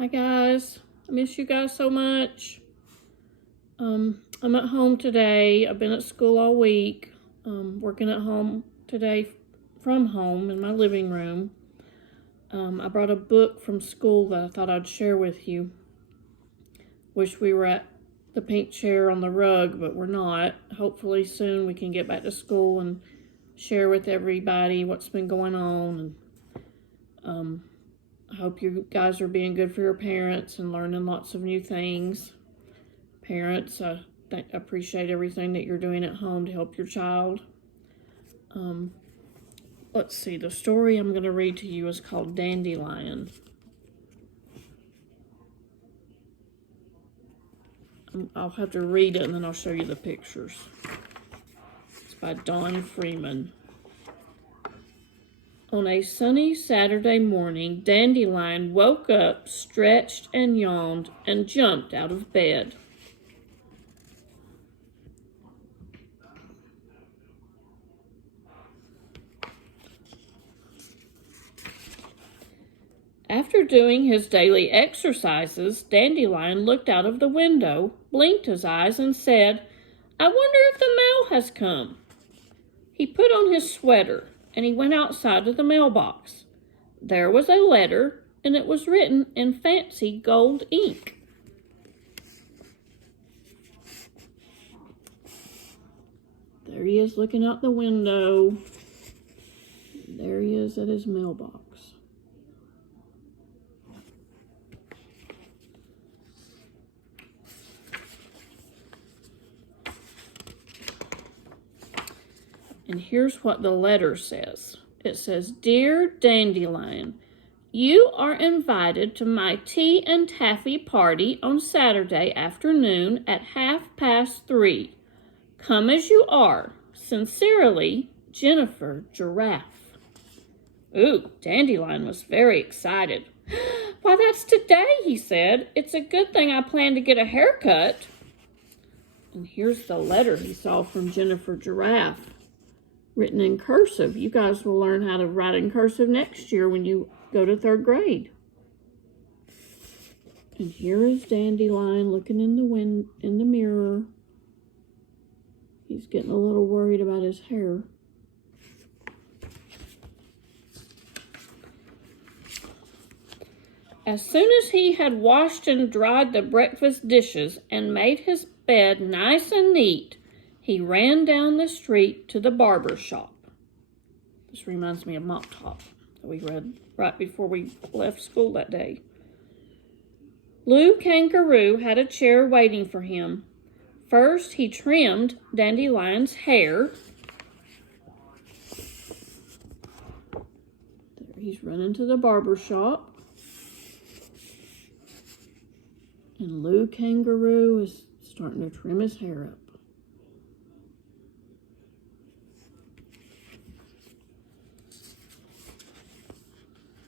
Hi guys, I miss you guys so much. I'm at home today. I've been at school all week. Working at home today from home in my living room. I brought a book from school that I thought I'd share with you. Wish we were at the pink chair on the rug, but we're not. Hopefully soon we can get back to school and share with everybody what's been going on. And I hope you guys are being good for your parents and learning lots of new things. Parents, I appreciate everything that you're doing at home to help your child. Let's see, the story I'm going to read to you is called Dandelion. I'll have to read it and then I'll show you the pictures. It's by Dawn Freeman. On a sunny Saturday morning, Dandelion woke up, stretched and yawned, and jumped out of bed. After doing his daily exercises, Dandelion looked out of the window, blinked his eyes, and said, "I wonder if the mail has come." He put on his sweater, and he went outside to the mailbox. There was a letter, and it was written in fancy gold ink. There he is looking out the window. There he is at his mailbox. And here's what the letter says. It says, "Dear Dandelion, you are invited to my tea and taffy party on Saturday afternoon at 3:30. Come as you are. Sincerely, Jennifer Giraffe." Ooh, Dandelion was very excited. "Why, that's today," he said. "It's a good thing I plan to get a haircut." And here's the letter he saw from Jennifer Giraffe, written in cursive. You guys will learn how to write in cursive next year when you go to 3rd grade. And here is Dandelion looking in the mirror. He's getting a little worried about his hair. As soon as he had washed and dried the breakfast dishes and made his bed nice and neat, he ran down the street to the barber shop. This reminds me of Mop Top that we read right before we left school that day. Lou Kangaroo had a chair waiting for him. First, he trimmed Dandelion's hair. There he's running to the barber shop. And Lou Kangaroo is starting to trim his hair up.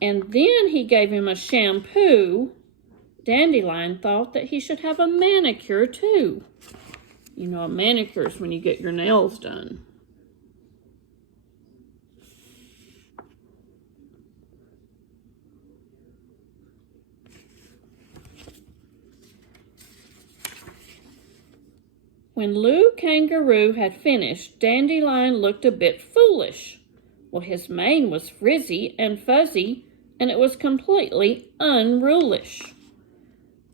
And then he gave him a shampoo. Dandelion thought that he should have a manicure too. You know, a manicure is when you get your nails done. When Lou Kangaroo had finished, Dandelion looked a bit foolish. Well, his mane was frizzy and fuzzy, and it was completely unrulish.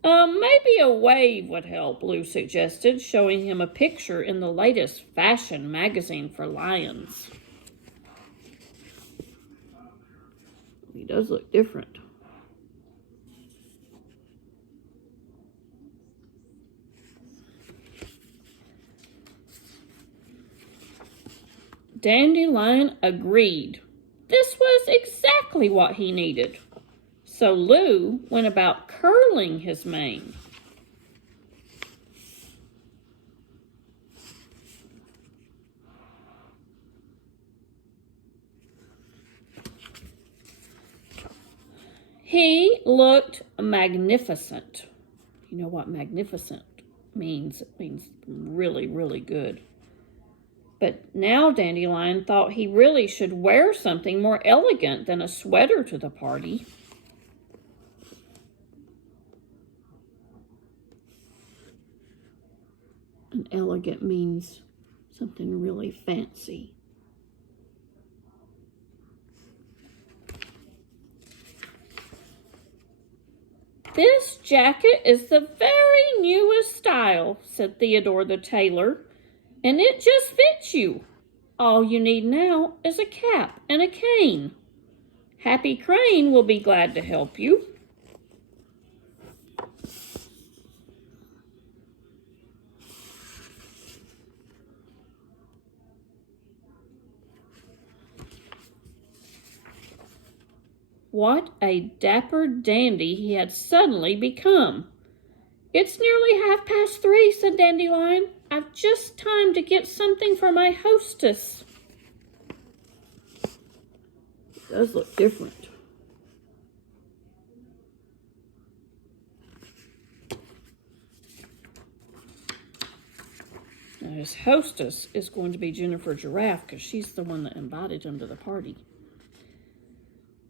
Maybe a wave would help," Lou suggested, showing him a picture in the latest fashion magazine for lions. He does look different. Dandelion agreed. This was exactly what he needed. So Lou went about curling his mane. He looked magnificent. You know what magnificent means? It means really, really good. But now Dandelion thought he really should wear something more elegant than a sweater to the party. And elegant means something really fancy. This jacket is the very newest style, said Theodore the tailor, and it just fits you. All you need now is a cap and a cane. Happy Crane will be glad to help you. What a dapper dandy he had suddenly become. It's nearly 3:30, said Dandelion. I've just time to get something for my hostess. It does look different. Now his hostess is going to be Jennifer Giraffe because she's the one that invited him to the party.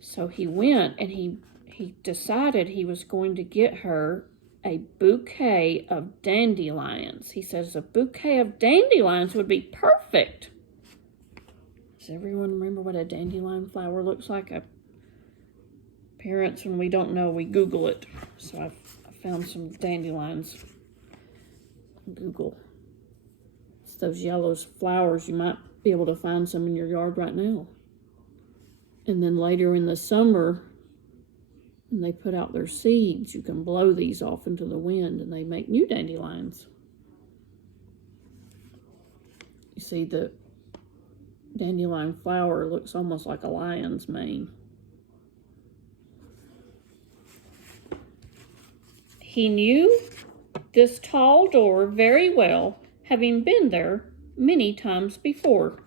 So he went and he decided he was going to get her a bouquet of dandelions. He says a bouquet of dandelions would be perfect. Does everyone remember what a dandelion flower looks like? Parents, when we don't know, we Google it. So I found some dandelions on Google. It's those yellow flowers. You might be able to find some in your yard right now. And then later in the summer, when they put out their seeds, you can blow these off into the wind and they make new dandelions. You see, the dandelion flower looks almost like a lion's mane. He knew this tall door very well, having been there many times before.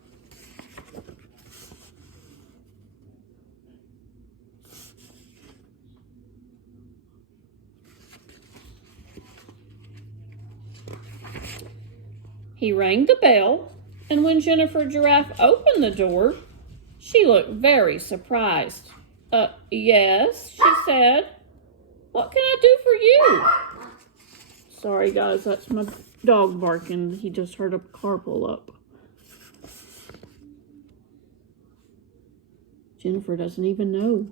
He rang the bell, and when Jennifer Giraffe opened the door, she looked very surprised. Yes, she said. What can I do for you? Sorry, guys, that's my dog barking. He just heard a car pull up. Jennifer doesn't even know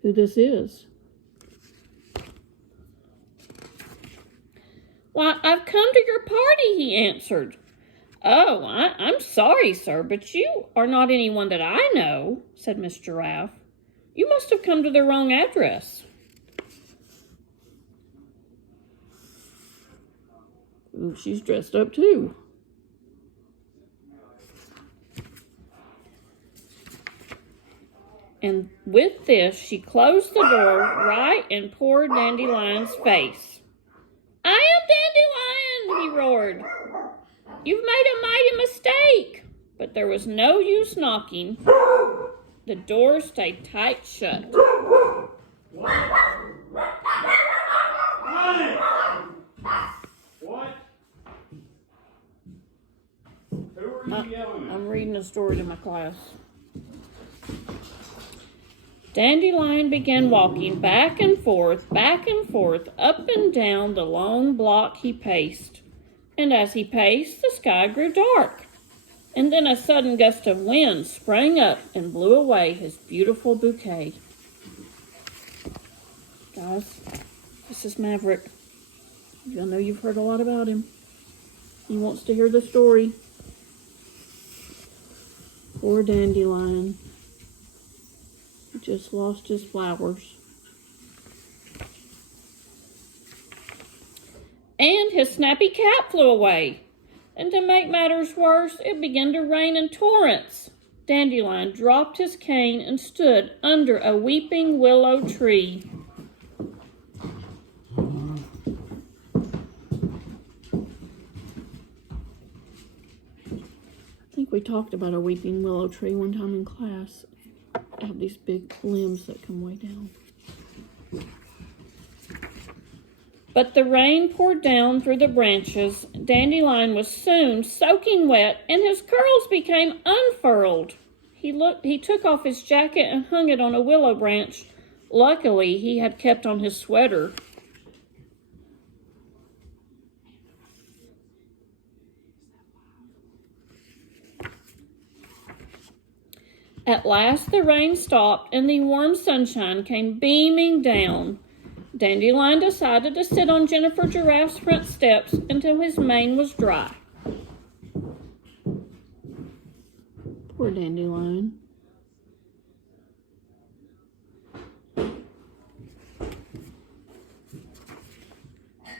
who this is. Why, I've come to your party, he answered. Oh, I'm sorry, sir, but you are not anyone that I know, said Miss Giraffe. You must have come to the wrong address. Ooh, she's dressed up too. And with this, she closed the door right in poor Dandelion's face. I am Dandelion, he roared. You've made a mighty mistake. But there was no use knocking. The door stayed tight shut. What? Who are you yelling at? I'm reading a story to my class. Dandelion began walking back and forth, up and down the long block he paced. And as he paced, the sky grew dark. And then a sudden gust of wind sprang up and blew away his beautiful bouquet. Guys, this is Maverick. I know you've heard a lot about him. He wants to hear the story. Poor Dandelion. He just lost his flowers. And his snappy cap flew away. And to make matters worse, it began to rain in torrents. Dandelion dropped his cane and stood under a weeping willow tree. I think we talked about a weeping willow tree one time in class. They have these big limbs that come way down. But the rain poured down through the branches. Dandelion was soon soaking wet, and his curls became unfurled. He took off his jacket and hung it on a willow branch. Luckily, he had kept on his sweater. At last the rain stopped and the warm sunshine came beaming down. Dandelion decided to sit on Jennifer Giraffe's front steps until his mane was dry. Poor Dandelion.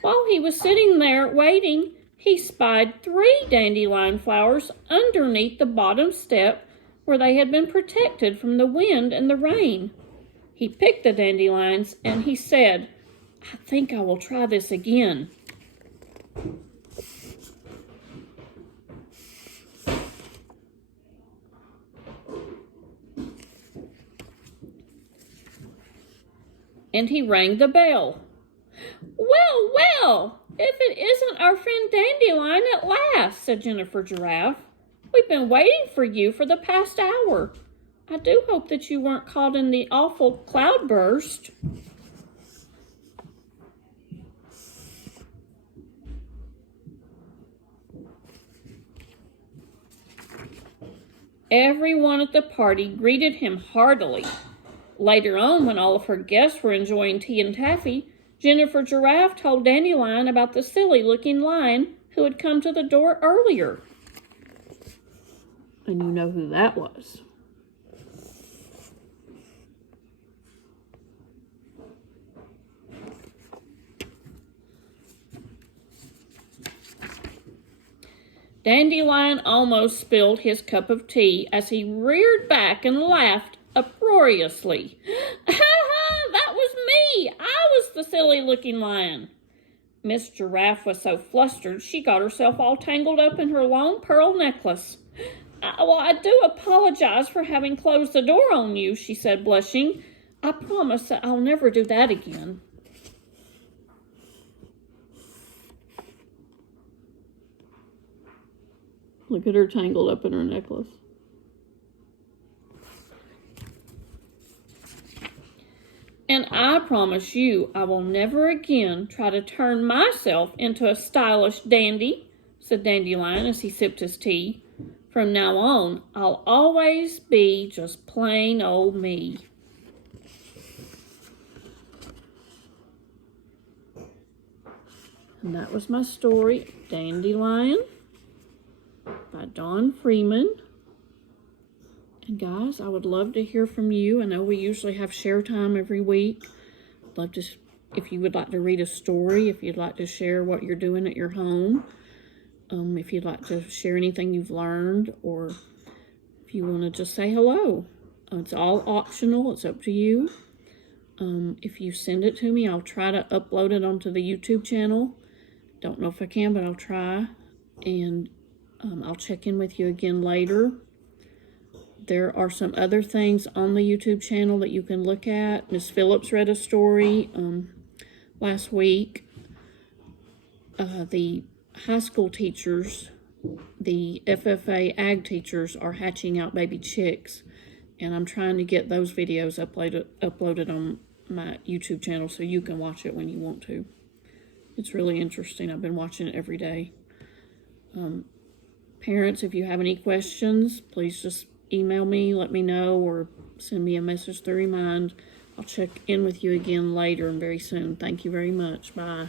While he was sitting there waiting, he spied 3 dandelion flowers underneath the bottom step where they had been protected from the wind and the rain. He picked the dandelions and he said, "I think I will try this again." And he rang the bell. "Well, well, if it isn't our friend Dandelion at last," said Jennifer Giraffe. "We've been waiting for you for the past hour. I do hope that you weren't caught in the awful cloudburst." Everyone at the party greeted him heartily. Later on, when all of her guests were enjoying tea and taffy, Jennifer Giraffe told Dandelion about the silly-looking lion who had come to the door earlier. And you know who that was. Dandelion almost spilled his cup of tea as he reared back and laughed uproariously. "Ha ha! That was me! I was the silly-looking lion." Miss Giraffe was so flustered she got herself all tangled up in her long pearl necklace. I do apologize for having closed the door on you," she said, blushing. "I promise that I'll never do that again." Look at her tangled up in her necklace. "And I promise you I will never again try to turn myself into a stylish dandy," said Dandelion as he sipped his tea. "From now on, I'll always be just plain old me." And that was my story, Dandelion, by Dawn Freeman. And guys, I would love to hear from you. I know we usually have share time every week. I'd love to, if you would like to read a story, if you'd like to share what you're doing at your home, if you'd like to share anything you've learned, or if you want to just say hello. It's all optional. It's up to you. If you send it to me, I'll try to upload it onto the YouTube channel. Don't know if I can, but I'll try. And I'll check in with you again later. There are some other things on the YouTube channel that you can look at. Miss Phillips read a story last week. The high school teachers, the FFA ag teachers, are hatching out baby chicks. And I'm trying to get those videos uploaded on my YouTube channel so you can watch it when you want to. It's really interesting. I've been watching it every day. Parents, if you have any questions, please just email me, let me know, or send me a message through Remind. I'll check in with you again later and very soon. Thank you very much. Bye.